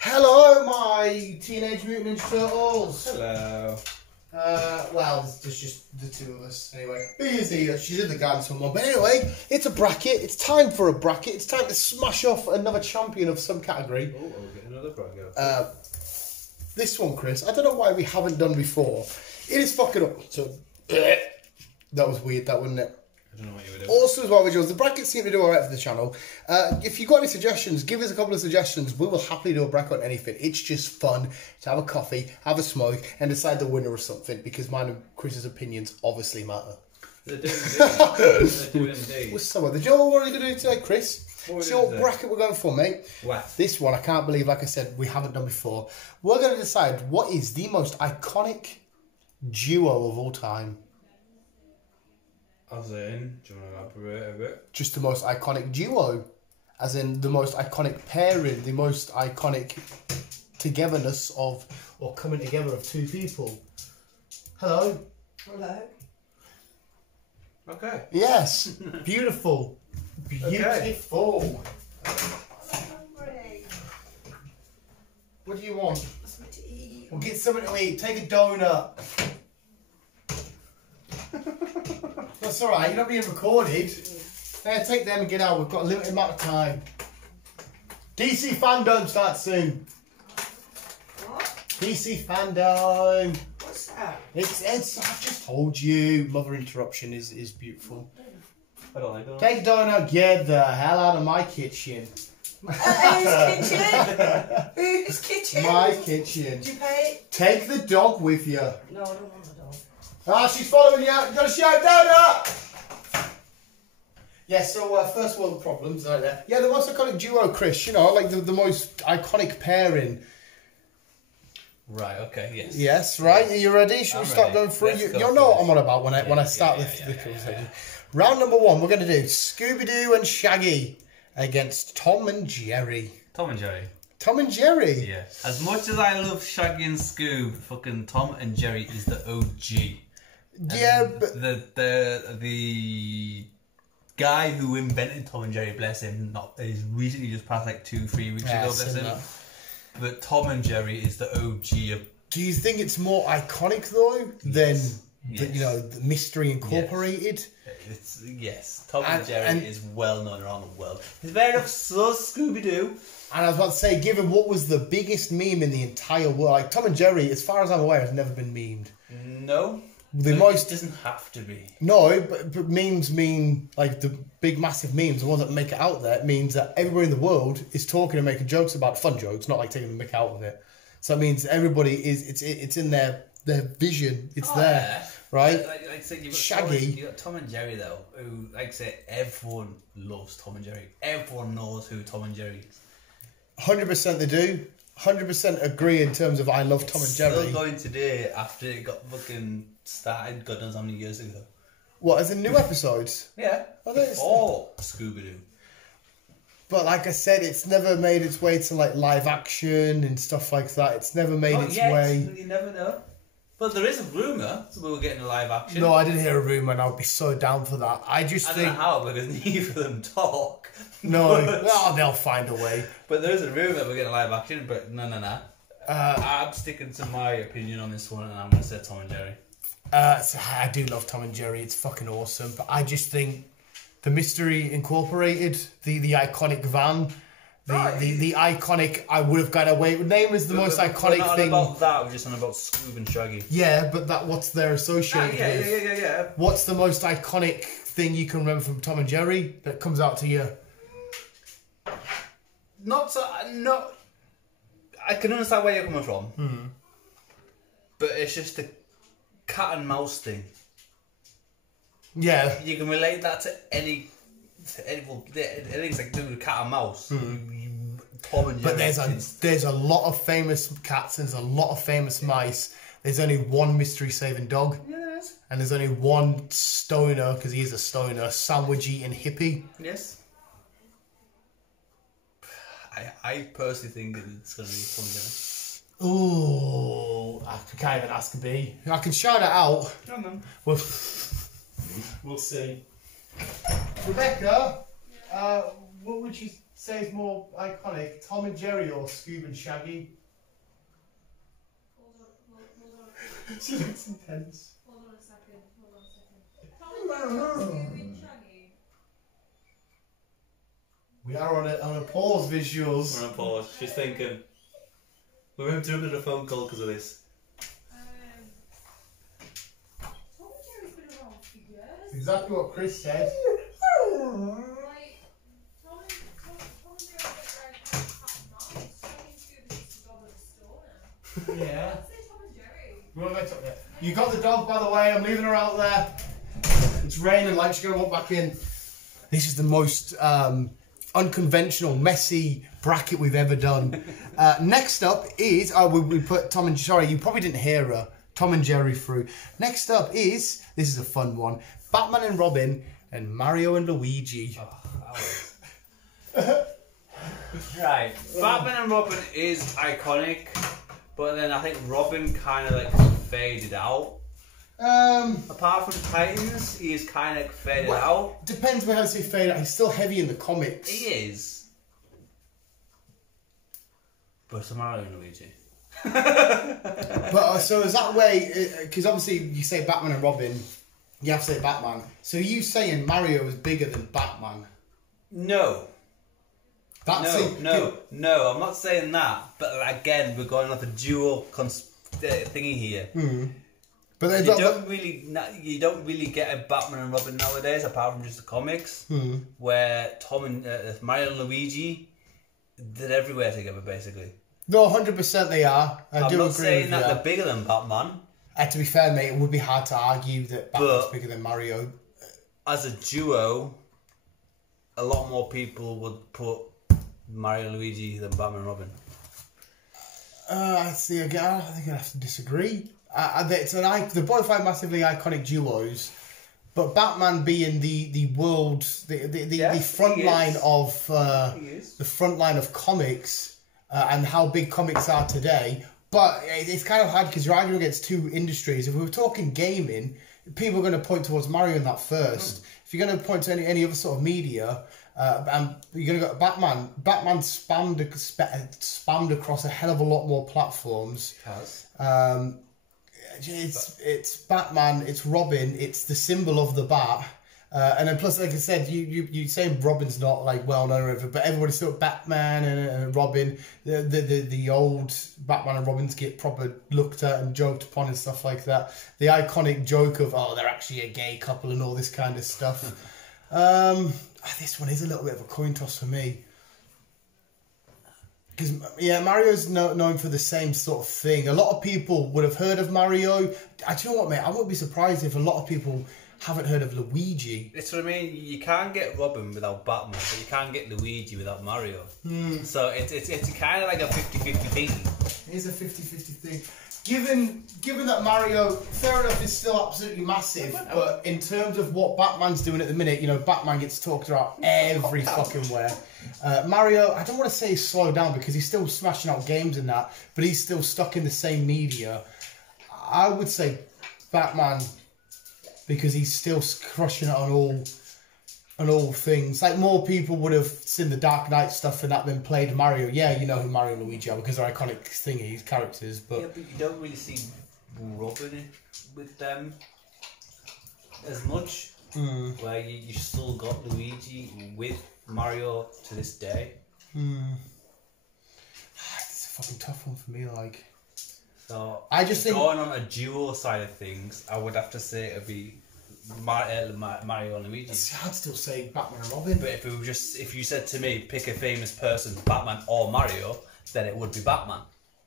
Hello, my Teenage Mutant Ninja Turtles. Hello. Well, there's just the two of us anyway. Bea's here, she's in the garden somewhere. But anyway, it's a bracket. It's time for a bracket. It's time to smash off another champion of some category. Oh, we'll get another bracket. This one, Chris, I don't know why we haven't done before. It is fucking up. So, that was weird, that, wasn't it? I don't know what you were doing. Also, as well, the brackets seem to do alright for the channel. If you've got any suggestions, give us a couple of suggestions. We will happily do a bracket on anything. It's just fun to have a coffee, have a smoke, and decide the winner of something, because mine and Chris's opinions obviously matter. They do indeed. They do indeed. What's someone? Did you know what we're going to do today, Chris? See what bracket we're going for, mate? What? This one, I can't believe, like I said, we haven't done before. We're going to decide what is the most iconic duo of all time. As in, do you want to elaborate a bit? Just the most iconic duo. As in the most iconic pairing, the most iconic togetherness of, or coming together of two people. Hello? Hello. Okay. Yes. Beautiful. Beautiful. Hungry. What do you want? Something to eat. We'll get something to eat. Take a donut. That's alright, you're not being recorded. Yeah, take them and get out. We've got a limited amount of time. DC Fandom starts soon. What? DC Fandom. What's that? It's I've just told you. Mother interruption is beautiful. I don't like that. Take a donut, get the hell out of my kitchen. Whose kitchen? Whose kitchen? My kitchen. Did you pay? Take the dog with you. No, I don't want the dog. Ah, she's following you out. You gotta shout donut! Yeah, so first world problems, right there. Yeah, the most iconic duo, Chris. You know, like the most iconic pairing. Right, okay, yes. Yes, right? Are you ready? Should we start going through? You'll know what I'm on about when I start the conversation. Round number one, we're going to do Scooby-Doo and Shaggy against Tom and Jerry. Tom and Jerry. Tom and Jerry? Yeah. As much as I love Shaggy and Scoob, fucking Tom and Jerry is the OG. Yeah, but... The guy who invented Tom and Jerry, bless him, is recently just passed like 2-3 weeks ago, bless him. That. But Tom and Jerry is the OG of... Do you think it's more iconic, though, than, you know, the Mystery Incorporated? Yes. Tom and Jerry is well known around the world. It's very enough so Scooby-Doo. And I was about to say, given what was the biggest meme in the entire world, like Tom and Jerry, as far as I'm aware, has never been memed. No. The it most doesn't have to be. No, but memes mean, like, the big massive memes, the ones that make it out there, it means that everybody in the world is talking and making jokes about fun jokes, not like taking the mick out of it. So that means everybody is, it's in their vision, it's there, right? Like I said, you've got Shaggy. You've got Tom and Jerry though, who, like I said, everyone loves Tom and Jerry. Everyone knows who Tom and Jerry is. 100% they do. 100% agree in terms of I love Tom and Jerry. Still going today after it got fucking started, God knows how many years ago. What, as in new episodes? Yeah. Before Scooby-Doo. But like I said, it's never made its way to like live action and stuff like that. It's never made its way. You never know. But there is a rumour that we were getting a live action. No, I didn't hear a rumour and I would be so down for that. I don't know how, because neither of them talk. No, well, they'll find a way. But there is a rumour that we're getting a live action, but no. I'm sticking to my opinion on this one and I'm going to say Tom and Jerry. So I do love Tom and Jerry, it's fucking awesome. But I just think the Mystery Incorporated, the iconic van, the iconic I would have got away with name is the most iconic thing. We're not about that, we're just on about Scoob and Shaggy. Yeah, but what's they're associated with? Yeah. What's the most iconic thing you can remember from Tom and Jerry that comes out to you? I can understand where you're coming from. But it's just the cat and mouse thing. Yeah. You can relate that to anything like doing with cat and mouse. Tom and Jerry. But there's a lot of famous cats and there's a lot of famous mice. There's only one mystery saving dog. Yeah, there is. And there's only one stoner, because he is a stoner, sandwich eating hippie. Yes. I personally think it's going to be Tom and Jerry. Ooh, I can't even ask a bee. I can shout it out. Come on. We'll see. Rebecca, what would you say is more iconic, Tom and Jerry or Scoob and Shaggy? Hold on. She looks intense. Hold on a second. Tom and Jerry, Scooby and Shaggy. We are on a pause, visuals. We're on pause. She's thinking. We're interrupted a phone call because of this. Tom and Jerry's been around for years. Exactly what Chris said. Like, Tom and Jerry get very cat and mouse. Shaggy and Scooby used to go with a store now. Yeah. I'd say Tom and Jerry. We want to go top there. You got the dog, by the way. I'm leaving her out there. It's raining, like she's going to walk back in. This is the most unconventional, messy bracket we've ever done. Next up is, we put Tom and, sorry, you probably didn't hear her, Tom and Jerry through. Next up is, this is a fun one, Batman and Robin and Mario and Luigi. Right, Batman and Robin is iconic, but then I think Robin kind of like faded out. Apart from Titans, he is kind of faded out. Depends on how you say faded out. He's still heavy in the comics. He is. But it's Mario and Luigi. But so is that way, because obviously you say Batman and Robin, you have to say Batman. So are you saying Mario is bigger than Batman? No. No, I'm not saying that. But again, we're going off a dual thingy here. Mm. But you don't really get a Batman and Robin nowadays, apart from just the comics, where Tom and Mario and Luigi, they're everywhere together, basically. No, 100% they are. I'm not saying that they're bigger than Batman. To be fair, mate, it would be hard to argue that Batman's bigger than Mario. As a duo, a lot more people would put Mario and Luigi than Batman and Robin. I see. Again, I think I'd have to disagree. They're both like massively iconic duos, but Batman being the world, the front line of the front line of comics. And how big comics are today, but it's kind of hard because you're arguing against two industries. If we were talking gaming, people are going to point towards Mario in that first. If you're going to point to any other sort of media, and you're going to go Batman. Batman spammed across a hell of a lot more platforms. It's Batman, it's Robin, it's the symbol of the bat. And then plus, like I said, you say Robin's not like well known or anything, but everybody's still Batman and Robin. The old Batman and Robins get proper looked at and joked upon and stuff like that. The iconic joke of they're actually a gay couple and all this kind of stuff. This one is a little bit of a coin toss for me. Because Mario's known for the same sort of thing. A lot of people would have heard of Mario. Do you know what, mate? I wouldn't be surprised if a lot of people haven't heard of Luigi. That's what I mean. You can't get Robin without Batman, but you can't get Luigi without Mario. So it's kind of like a 50-50 thing. It is a 50-50 thing. Given that Mario, fair enough, is still absolutely massive, but in terms of what Batman's doing at the minute, Batman gets talked about every fucking where. Mario, I don't want to say he's slowed down because he's still smashing out games and that, but he's still stuck in the same media. I would say Batman, because he's still crushing it on all things. Like, more people would have seen the Dark Knight stuff and that than played Mario. Yeah, you know who Mario and Luigi are because they're iconic thingies, characters. But you don't really see Robin with them as much. Where you still got Luigi with Mario to this day. It's a fucking tough one for me, like. So I just think going on a duo side of things, I would have to say it'd be Mario and Luigi. I'd still say Batman and Robin. But if you said to me, pick a famous person, Batman or Mario, then it would be Batman.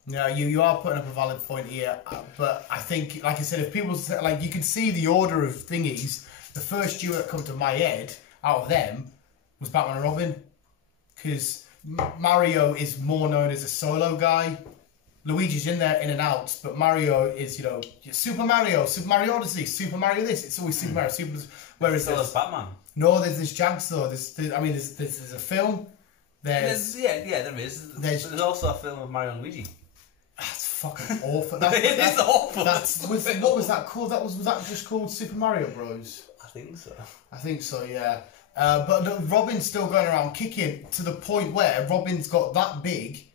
Yeah, you are putting up a valid point here, but I think, like I said, if people say, like, you can see the order of thingies. The first duo that come to my head out of them was Batman and Robin, because Mario is more known as a solo guy. Luigi's in there, in and out, but Mario is, Super Mario Odyssey, Super Mario this. It's always Super Mario. Whereas there's Batman. No, there's Jags though. There's a film. There is. There's also a film of Mario and Luigi. That's fucking awful. It is awful. What was that called? Was that just called Super Mario Bros? I think so. Yeah. But Robin's still going around kicking to the point where Robin's got that big.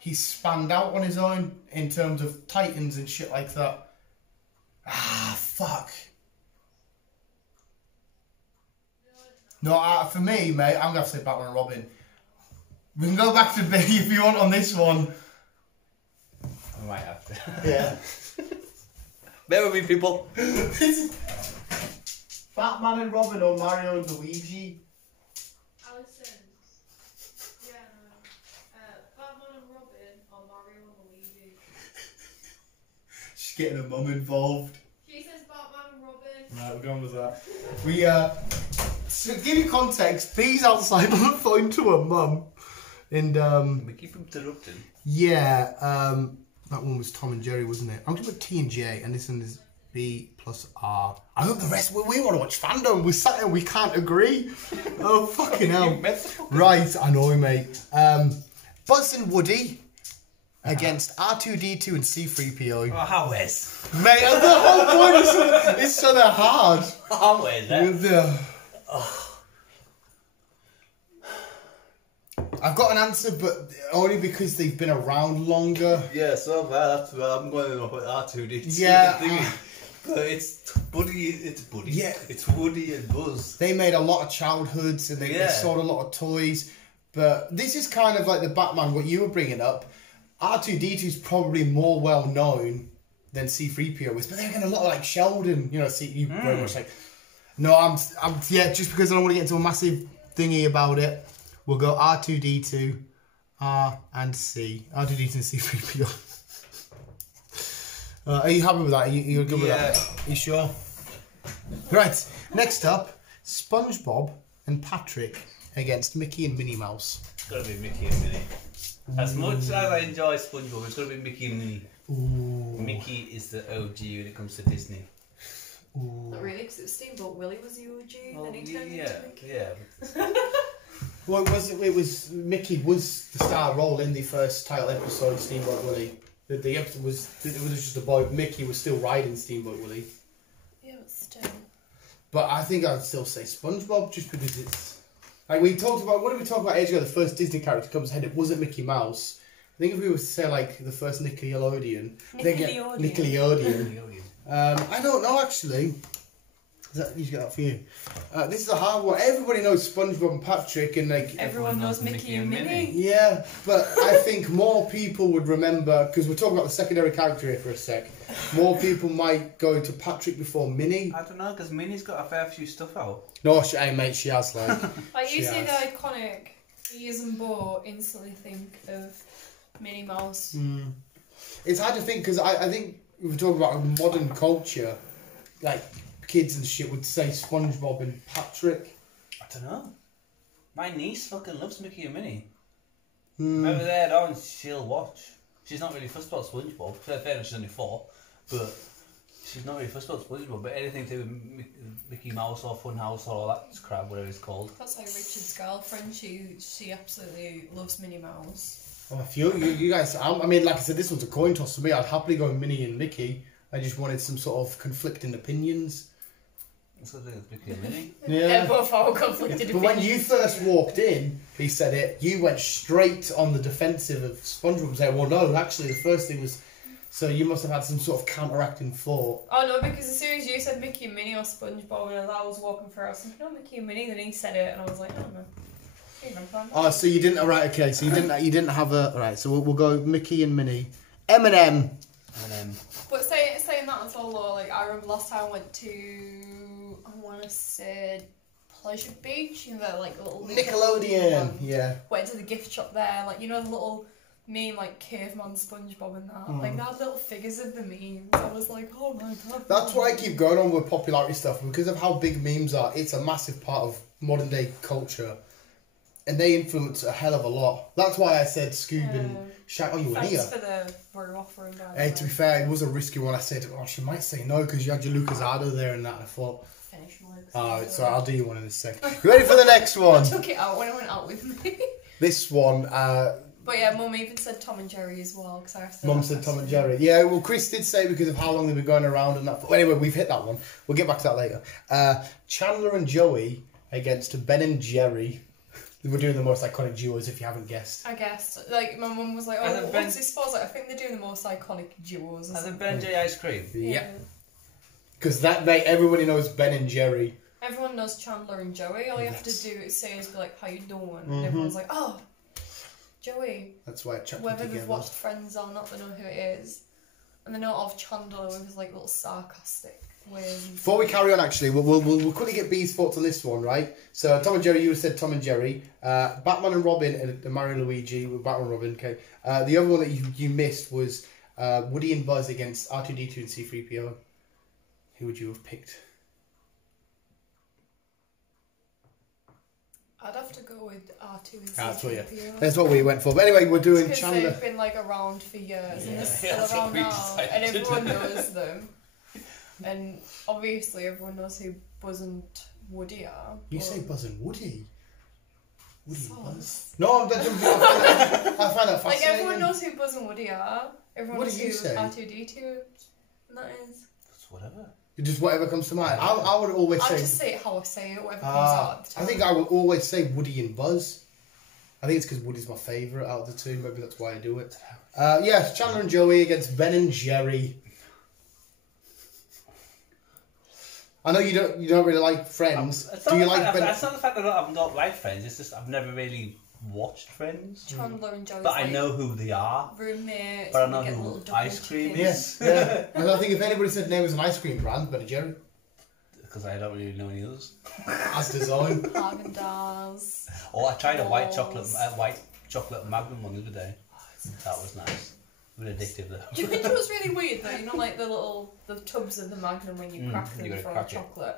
He's spanned out on his own in terms of Titans and shit like that. Ah, fuck. No, for me, mate, I'm going to say Batman and Robin. We can go back to B if you want on this one. I might have to. Yeah. Bear with me, people. Batman and Robin or Mario and Luigi? Alison. Yeah, no. Batman and Robin or Mario and Luigi. She's getting her mum involved. She says Batman and Robin. Right, we're going with that. We, to give you context, B's outside on the phone to her mum. And, We keep interrupting. yeah, that one was Tom and Jerry, wasn't it? I'm going to put T and J, and this one is B plus R. I hope the rest, we want to watch fandom. We sat there, we can't agree. Oh, fucking hell. Right, I know, mate. Buzz and Woody against R2-D2 and C-3PO. Oh, how is? Mate, the whole point is so they're hard. How is it? I've got an answer, but only because they've been around longer. Yeah, so that's where I'm going up at R2-D2. Yeah. But it's Buddy. Yeah. It's Woody and Buzz. They made a lot of childhoods and they sold a lot of toys. But this is kind of like the Batman, what you were bringing up. R2-D2 is probably more well known than C-3PO is, but they're getting a lot of like Sheldon, you know, you very much like. No, I'm just because I don't want to get into a massive thingy about it. We'll go R2-D2, R and C. R2-D2 and C-3PO. Are you happy with that? Are you good with that? Are you sure? Right, next up, SpongeBob and Patrick against Mickey and Minnie Mouse. It's got to be Mickey and Minnie. As much as I enjoy SpongeBob, it's got to be Mickey and Minnie. Ooh. Mickey is the OG when it comes to Disney. Ooh. Not really, because it was Steamboat Willie was the OG, then he turned into Mickey. Yeah. Well, it was Mickey was the star role in the first title episode of Steamboat Willie. The episode it was just a boy. Mickey was still riding Steamboat Willie. Yeah, but still. But I think I'd still say SpongeBob just because it's like we talked about. What did we talk about ages ago? The first Disney character comes ahead. It wasn't Mickey Mouse. I think if we were to say like the first Nickelodeon. Nickelodeon. I don't know actually. You should get that for you. This is a hard one. Everybody knows SpongeBob and Patrick, and like Everyone knows Mickey and Minnie. yeah, but I think more people would remember because we're talking about the secondary character here for a sec. More people might go to Patrick before Minnie. I don't know, because Minnie's got a fair few stuff out. No, hey mate, she has like. Like you She say the has. iconic Ears and Bo, instantly think of Minnie Mouse. It's hard to think because I think if we're talking about modern culture, like kids and shit would say SpongeBob and Patrick. I don't know. My niece fucking loves Mickey and Minnie. Whenever they're on, she'll watch. She's not really fussed about SpongeBob. Fair enough, she's only 4, but she's not really fussed about SpongeBob. But anything to do with Mickey Mouse or Funhouse or all that crap, whatever it's called. That's like Richard's girlfriend. She absolutely loves Minnie Mouse. Oh, if you guys, I mean, like I said, this one's a coin toss for me. I'd happily go with Minnie and Mickey. I just wanted some sort of conflicting opinions. That's what I think, Mickey and Minnie. Yeah. They're both our conflicted But when you first walked in, he said it, you went straight on the defensive of SpongeBob and said, well, no, actually, the first thing was... So you must have had some sort of counteracting thought. Oh no, because as soon as you said Mickey and Minnie or SpongeBob, and as I was walking through, I was thinking, no, Mickey and Minnie, then he said it, and I was like, oh no. Oh, so you didn't... Right, okay, so you didn't have a... Right, so we'll go Mickey and Minnie. Eminem. But saying that as well, though, like, I remember last time I went to... I want to say Pleasure Beach, you know, that like little Nickelodeon, yeah. Went to the gift shop there, like, you know, the little meme, like caveman SpongeBob and that. Like, they had little figures of the memes. I was like, oh my god. That's why I keep going on with popularity stuff, because of how big memes are. It's a massive part of modern day culture, and they influence a hell of a lot. That's why I said Scoob and Shaq. Oh, you were here. Thanks for the offering. Hey, to be fair, it was a risky one. I said, oh, she might say no because you had your Lucas Ardo there and that. I thought, alright, so I'll do you one in a sec. You ready for the next one? I took it out when I went out with me. This one, but yeah, Mum even said Tom and Jerry as well, because I asked her. Mum said Tom and Jerry. Yeah, well, Chris did say because of how long they've been going around and that. But anyway, we've hit that one. We'll get back to that later. Chandler and Joey against Ben and Jerry. We're doing the most iconic duos if you haven't guessed. I guess. Like, my mum was like, oh, what's this for? I was like, I think they're doing the most iconic duos. Are the Ben J ice cream? Yeah. Because everybody knows Ben and Jerry. Everyone knows Chandler and Joey. All you have to do is say is be like, how you doing? And everyone's like, oh, Joey. That's why I chucked them Whether together. they've watched Friends or not, they know who it is. And they know of Chandler with his like little sarcastic ways. Before we carry on, actually, we'll quickly get B's thoughts on this one, right? So Tom and Jerry, you said Tom and Jerry. Batman and Robin and Mario and Luigi with Batman and Robin. Okay. The other one that you missed was Woody and Buzz against R2D2 and C3PO. Who would you have picked? I'd have to go with R2 and That's what, C3PO. That's what we went for. But anyway, we're doing Because Chandler. they've been like around for years and they're Yeah, still around we now, decided and to everyone do. knows them. And obviously, everyone knows who Buzz and Woody are. You but- say Buzz and Woody. Woody and So- Buzz. No, I find that Like fascinating. everyone knows who Buzz and Woody are. Everyone What knows do you who say? R2D2 and that is. It's whatever. Just whatever comes to mind. I would always I'll say. just say it how I say it, whatever comes out at the time. I think I would always say Woody and Buzz. I think it's because Woody's my favourite out of the two. Maybe that's why I do it. Yes, Chandler and Joey against Ben and Jerry. I know you don't really like Friends. Do you like Ben? That's not the fact that I don't like Friends. It's just I've never really watched Friends. Chandler and Joey's But I like know who they are. roommates. But I and know they get who little double ice cream chickens. Yes, yeah. And I think if anybody said name was an ice cream brand, Ben and Jerry. Because I don't really know any others. As design. Haagen-Dazs. Oh, I tried a white Balls. chocolate Magnum one the other day. That was nice. A bit addictive though. Do you think it was really weird though? You know, like the tubs of the Magnum when you crack them you gotta for crack it. chocolate.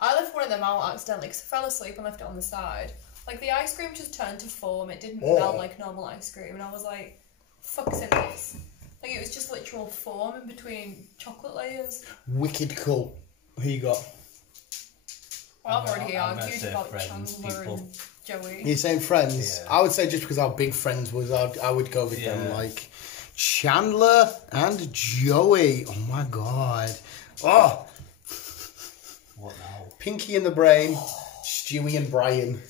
I left one of them out accidentally because I fell asleep and left it on the side. Like the ice cream just turned to foam. It didn't melt like normal ice cream, and I was like, "Fuck's in this?" Like it was just literal foam in between chocolate layers. Wicked cool. Who you got? Well, I've I'm already gonna argued say about Friends, Chandler people. and Joey. You're saying Friends? Yeah. I would say just because how big Friends was, I would go with them. Yeah. Like Chandler and Joey. Oh my god. Oh, What now? Pinky and the Brain. Stewie and Brian.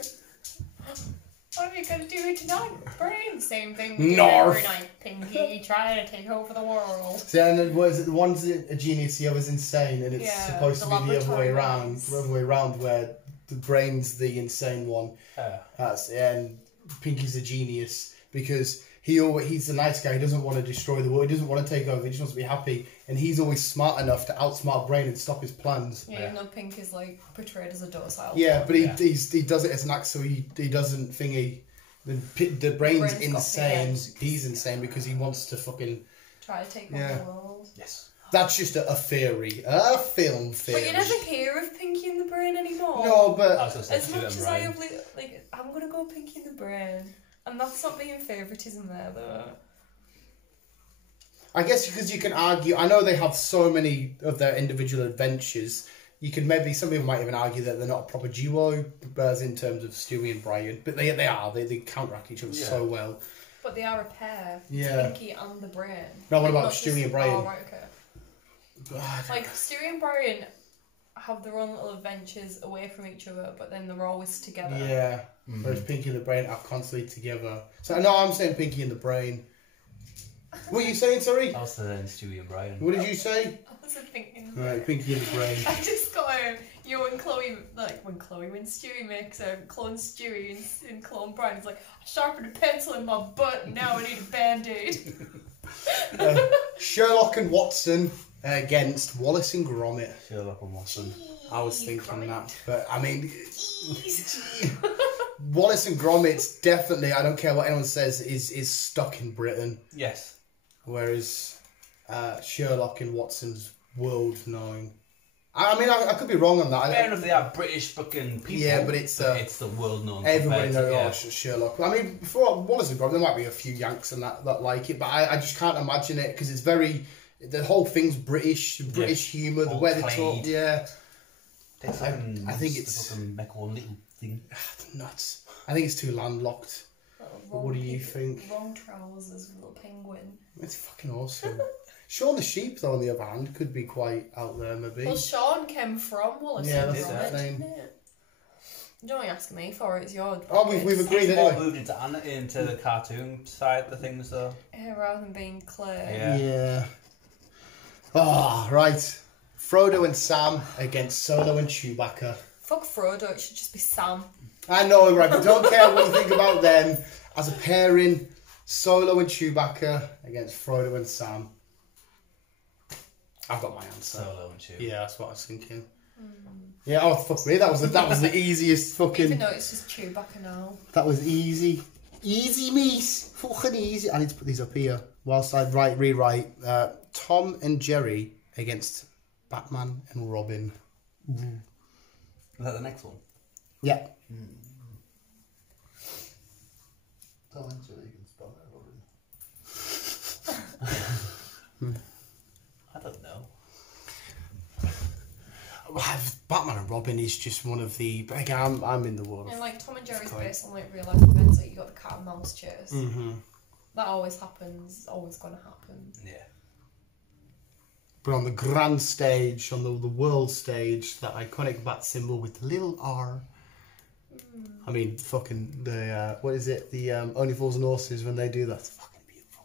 What are you gonna do tonight, Brain? Same thing we do Narf. every night, Pinky. Trying to take over the world. See, and it was the one's a genius, the other's insane, and it's Yeah, supposed to the be the other way laboratory around. ones. The other way around, where the brain's the insane one. And Pinky's a genius because he's the nice guy. He doesn't want to destroy the world. He doesn't want to take over. He just wants to be happy. And he's always smart enough to outsmart Brain and stop his plans. Yeah, even though Pink is like portrayed as a docile. Yeah, but he Yeah. he does it as an act, so he doesn't thingy. The brain's Brain's got insane. the He's insane because he wants to fucking. Try to take over Yeah. the world. Yes. That's just a theory, a film theory. But you never hear of Pinky and the Brain anymore. No, I but was gonna say As Stewie much and as I Brian. have like, I'm gonna go Pinky and the Brain, and that's not being favouritism there though. I guess because you can argue. I know they have so many of their individual adventures. You could maybe some people might even argue that they're not a proper duo, as in terms of Stewie and Brian. But they are. They counteract each other so well. But they are a pair. Yeah. Pinky and the Brain. No, what Like, about not Stewie just- and Brian? Oh, right, okay. Like Stewie and Brian have their own little adventures away from each other, but then they're always together. Yeah. Whereas Pinky and the Brain are constantly together. So no, I'm saying Pinky and the Brain. What are you saying, sorry? I was saying Stewie and Brian. What did you say? I wasn't thinking. Right, Pinky and the Brain. I just got you know, when Stewie makes a clone Stewie and clone Brian, it's like, I sharpened a pencil in my butt and now I need a band-aid. Sherlock and Watson against Wallace and Gromit. Sherlock and Watson. I was thinking Gromit. that, but I mean, Wallace and Gromit's definitely. I don't care what anyone says. Is stuck in Britain, Yes. whereas Sherlock and Watson's world known. I mean, I could be wrong on that. Fair enough, they are British fucking people. Yeah, but it's the world known. Everybody compared to- knows Sherlock. I mean, for Wallace and Gromit, there might be a few Yanks and that like it, but I just can't imagine it because it's very. The whole thing's British humour, the All way they talk. played. Yeah, I think it's- make one little thing. nuts. I think it's too landlocked. But what do you think? Wrong trousers, little penguin. It's fucking awesome. Shaun the Sheep, though, on the other hand, could be quite out there, maybe. Well, Sean came from Wallace Yeah, and that's Gromit, the thing. didn't it? You don't ask me for it, it's your Oh, we've agreed He's more anyway. moved into the cartoon side of things, though. Yeah, rather than being clear. Yeah. Oh, right. Frodo and Sam against Solo and Chewbacca. Fuck Frodo, it should just be Sam. I know, right, but don't care what you think about them. As a pairing, Solo and Chewbacca against Frodo and Sam. I've got my answer. Solo and Chewie. Yeah, that's what I was thinking. Yeah, oh fuck me, that was the easiest fucking. Even though it's just Chewbacca now. That was easy. Easy, meat. Fucking easy. I need to put these up here whilst I rewrite. Tom and Jerry against Batman and Robin. Is that the next one? Yeah. Tom and Jerry against Batman and Robin. I don't know. Batman and Robin is just one of the. Again, I'm in the world. And like Tom and Jerry's based on like real life events, like you got the cat and mouse chase. Mm-hmm. That always happens, it's always gonna happen. Yeah. But on the grand stage, on the world stage, that iconic bat symbol with the little R. I mean, fucking the what is it? The Only Fools and Horses when they do that. It's fucking beautiful.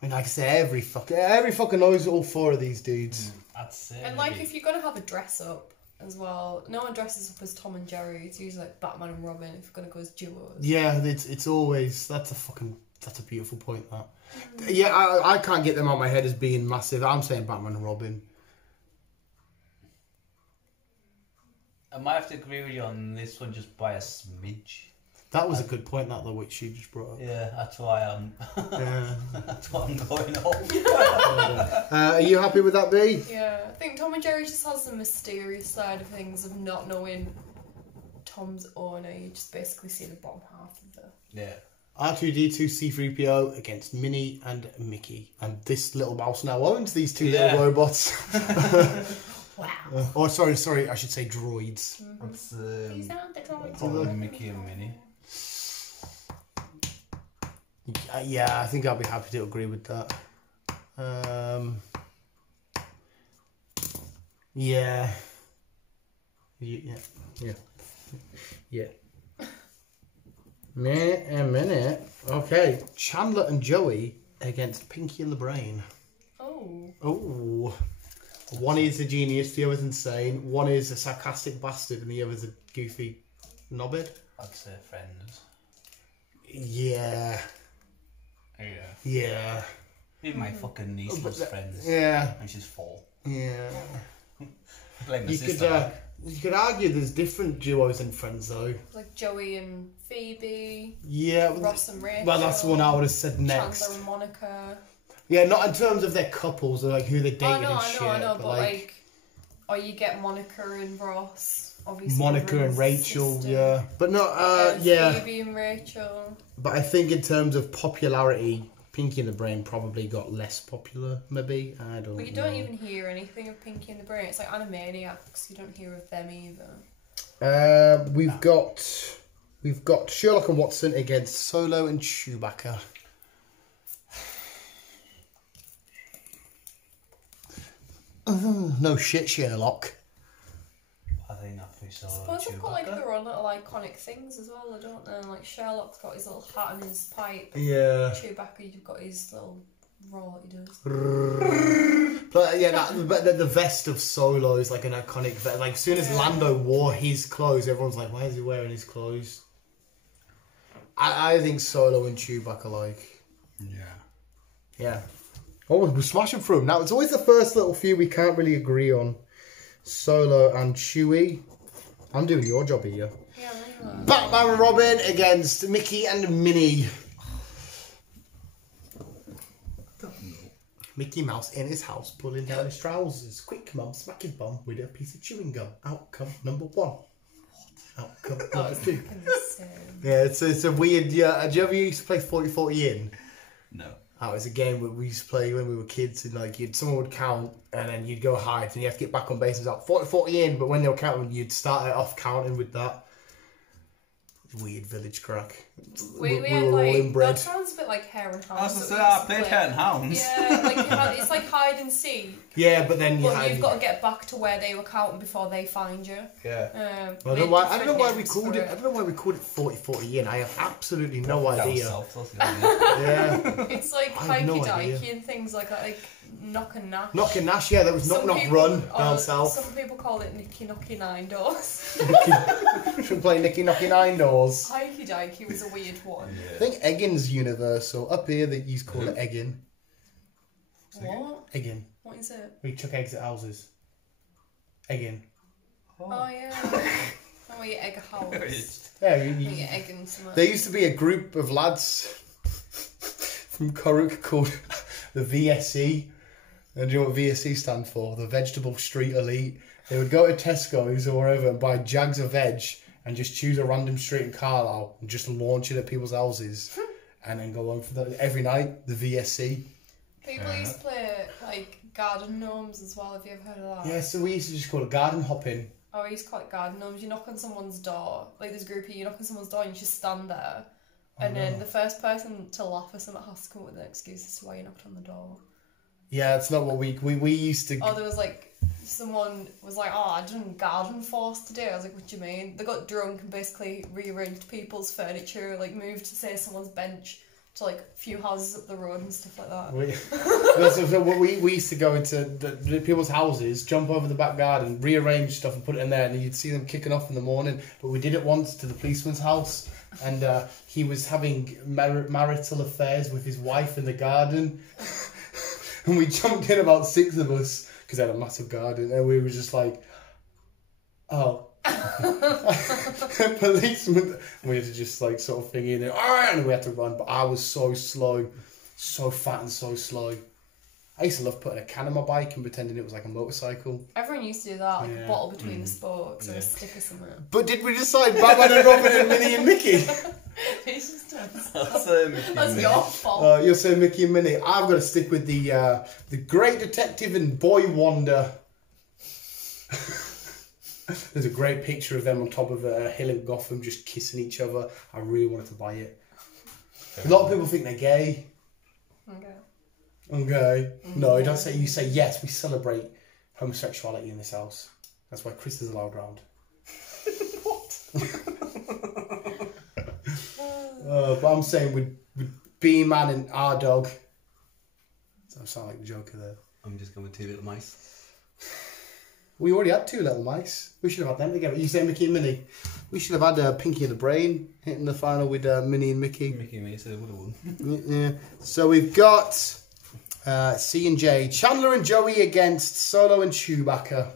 I mean, like I say, every fucking knows all four of these dudes. I'd say. And like if you're gonna have a dress up as well, no one dresses up as Tom and Jerry, it's usually like Batman and Robin if you're gonna go as duos. Yeah, it's always that's a beautiful point. That. Yeah, I can't get them out of my head as being massive. I'm saying Batman and Robin. I might have to agree with you on this one just by a smidge. That was a good point, that though, which you just brought up. Yeah, that's why I'm. Yeah. That's what I'm going on. Are you happy with that, B? Yeah, I think Tom and Jerry just has the mysterious side of things of not knowing Tom's owner. You just basically see the bottom half of the. Yeah. R2D2 C3PO against Minnie and Mickey. And this little mouse now owns these two little robots. Wow. Or sorry, I should say droids. What's These aren't the droids. probably Mickey and Minnie. Yeah, I think I'll be happy to agree with that. Yeah. Minute. Okay, Chandler and Joey against Pinky and the Brain. Oh. One is a genius, the other's insane. One is a sarcastic bastard, and the other's a goofy knobhead. I'd say friends. Yeah. Even my fucking niece was friends. Yeah. And she's 4. Yeah. Like my You sister. you could argue there's different duos and friends though. Like Joey and Phoebe. Yeah. Ross and Rachel. Well, that's the one I would have said next. Chandler and Monica. Yeah, not in terms of their couples or like who they're dating and shit. I know, but like, or you get Monica and Ross, obviously. Monica and Rachel, sister. yeah. But no, yeah. Phoebe and Rachel. But I think in terms of popularity, Pinky and the Brain probably got less popular, maybe. I don't know. But you don't even hear anything of Pinky and the Brain. It's like Animaniacs. You don't hear of them either. We've got Sherlock and Watson against Solo and Chewbacca. No shit, Sherlock. I think I'd be so. I suppose they've got like their own little iconic things as well, don't they? Like Sherlock's got his little hat and his pipe. Yeah. Chewbacca, you've got his little roar he does. But yeah, the vest of Solo is like an iconic vest. Like as soon as Lando wore his clothes, everyone's like, "Why is he wearing his clothes?" I think Solo and Chewbacca like. Yeah. Oh, we're smashing through them now. It's always the first little few we can't really agree on. Solo and Chewie. I'm doing your job here. Yeah, really. Batman and Robin against Mickey and Minnie. Mickey Mouse in his house pulling down his trousers. Quick, Mum, smack his bum with a piece of chewing gum. Outcome number 1. Outcome number 2. Yeah, it's a weird. Yeah, do you ever used to play 40-40 in? No. Oh, it was a game that we used to play when we were kids, and like someone would count, and then you'd go hide, and you have to get back on base. It was like 40-40 in, but when they were counting, you'd start it off counting with that. weird village crack. We were had all like inbred. that sounds a bit like Hare and I was Hounds. going to say, I played Hare and Hounds. Yeah, like it's like hide and seek. Yeah, but then But you've got to get back to where they were counting before they find you. Yeah. I don't know why we called it. I don't know why we called it 40-40 in. I have absolutely no idea. Yeah. It's like I have no hikey idea. dikey and things like that, like knock and nash. Knock and Nash, yeah, there was knock knock people- run down or south. Some people call it Nicky Knocky Nine Doors. Should we play Nicky Knocky Nine Doors? Hikey dikey was a weird one. I think Eggin's universal. Up here, they used to call it Eggin. What? Eggin. What is it? We chuck eggs at houses. Eggin. Oh yeah. And we egg a house. Yeah, We get egg and some. there used to be a group of lads from Cork called the VSE. And do you know what VSE stand for? The Vegetable Street Elite. They would go to Tesco's or wherever and buy jags of veg and just choose a random street in Carlisle and just launch it at people's houses and then go home for that every night. The VSC. People used to play like garden gnomes as well. Have you ever heard of that? Yeah, so we used to just call it garden hopping. Oh, we used to call it garden gnomes. You knock on someone's door, like this group of you knock on someone's door and you just stand there. And then the first person to laugh or something has to come up with an excuse as to why you knocked on the door. Yeah, it's not what we used to. Or there was like, someone was like, oh, I done garden force today. I was like, what do you mean? They got drunk and basically rearranged people's furniture, like moved to say someone's bench to like a few houses up the road and stuff like that. We used to go into the people's houses, jump over the back garden, rearrange stuff and put it in there, and you'd see them kicking off in the morning. But we did it once to the policeman's house, and he was having marital affairs with his wife in the garden. And we jumped in, about 6 of us, because they had a massive garden, and we were just like, oh. Policeman. We had to just like sort of thing in there, and we had to run, but I was so slow, so fat and so slow. I used to love putting a can on my bike and pretending it was like a motorcycle. Everyone used to do that, like a bottle between the spokes or a stick or something. But did we decide Batman and Robin and Minnie and Mickey? It's just That's your fault. You're saying Mickey and Minnie. I've got to stick with the Great Detective and Boy Wonder. There's a great picture of them on top of a hill in Gotham just kissing each other. I really wanted to buy it. A lot of people think they're gay. Okay. No, you don't say. You say yes. We celebrate homosexuality in this house. That's why Chris is allowed round. But I'm saying with B-Man and R-Dog. I sound like the Joker there. I'm just going with 2 little mice. We already had 2 little mice. We should have had them together. You say Mickey and Minnie. We should have had Pinky and the Brain hitting the final with Minnie and Mickey. Mickey and me, so they would have won. Yeah. So we've got C and J. Chandler and Joey against Solo and Chewbacca.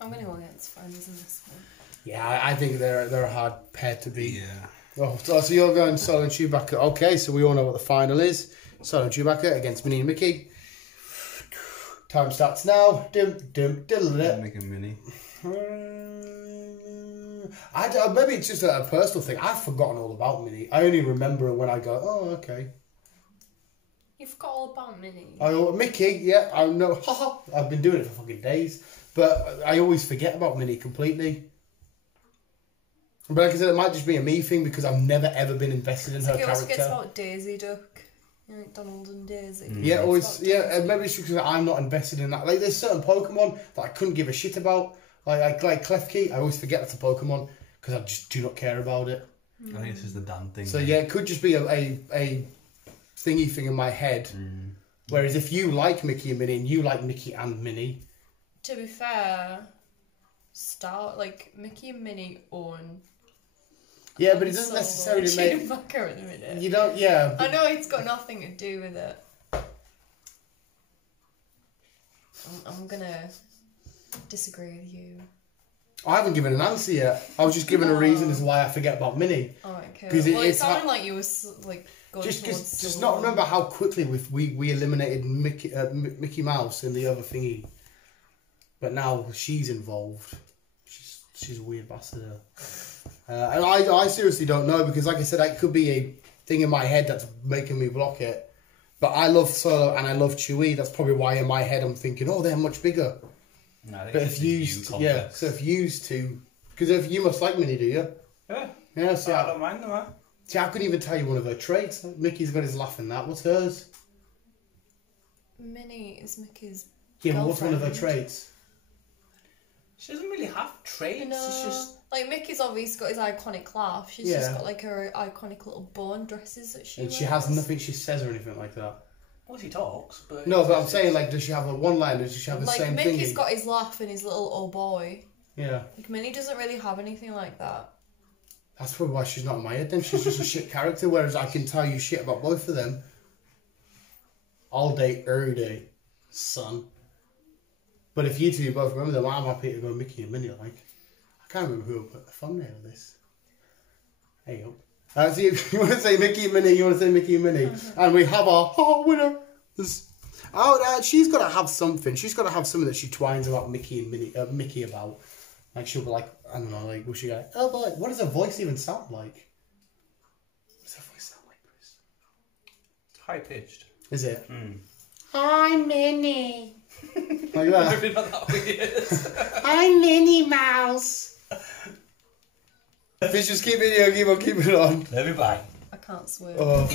I'm going to go against friends in this one. Yeah, I think they're a hard pair to beat. Yeah. Oh, so you're going Solo and Chewbacca. Okay, so we all know what the final is. Solo and Chewbacca against Minnie and Mickey. Time starts now. Mickey and Minnie. Maybe it's just a personal thing. I've forgotten all about Minnie. I only remember when I go, oh, okay. You forgot all about Minnie. Mickey, yeah, I know. Haha, I've been doing it for fucking days. But I always forget about Minnie completely. But like I said, it might just be a me thing because I've never ever been invested in her He also character. gets about Daisy Duck. You know, like Donald and Daisy. Yeah, always. Yeah, maybe it's because I'm not invested in that. Like, there's certain Pokemon that I couldn't give a shit about. Like Klefki, I always forget that's a Pokemon because I just do not care about it. I think this is the Dan thing. So yeah, it could just be a thingy thing in my head. Whereas if you like Mickey and Minnie and you like Mickey and Minnie, To be fair, Mickey and Minnie own. yeah, but it doesn't necessarily make. Chewbacca at the minute. You don't, yeah. I know it's got nothing to do with it. I'm gonna disagree with you. I haven't given an answer yet. I was just giving a reason as why I forget about Minnie. Oh, okay. 'Cause Well, it it's sounded like you were like going Just towards not remember how quickly we eliminated Mickey Mouse in the other thingy. But now she's involved. She's a weird bastard. And I seriously don't know because, like I said, it could be a thing in my head that's making me block it. But I love Solo and I love Chewie. That's probably why in my head I'm thinking, oh, they're much bigger. No, I think But it's if just a used, you yeah. complex. So if used to, because if you must like Minnie, do you? Yeah. Yeah. See, I don't mind them, man. see, I couldn't even tell you one of her traits. Mickey's got his laugh in that. What's hers? Minnie is Mickey's. Yeah, but what's one of her girlfriend. traits? She doesn't really have traits. No, It's just like Mickey's obviously got his iconic laugh. She's Yeah. just got like her iconic little bone dresses that she And wears. she has nothing she says or anything like that. well, he talks, but No, but I'm saying, like, does she have a one line? Does she have the Like same thing? Mickey's got his laugh and his little oh boy. Yeah. Like Minnie doesn't really have anything like that. That's probably why she's not in my head then. She's just a shit character, whereas I can tell you shit about both of them. All day, every day, son. But if you two both remember them, I'm happy to go Mickey and Minnie, like. I can't remember who put the thumbnail of this. There you go. So if you want to say Mickey and Minnie, you want to say Mickey and Minnie. And we have our winner. She's got to have something. She's got to have something that she twines about Mickey and Minnie, Mickey about. Like, she'll be like, I don't know, like, will she go, oh, but like, what does her voice even sound like? What does her voice sound like, Chris? it's high pitched. Is it? Mm. Hi, Minnie. Like that. Maybe not that weird. Hi, Minnie Mouse. If it's just keep it on, keep it on. Everybody. I can't swear. Oh.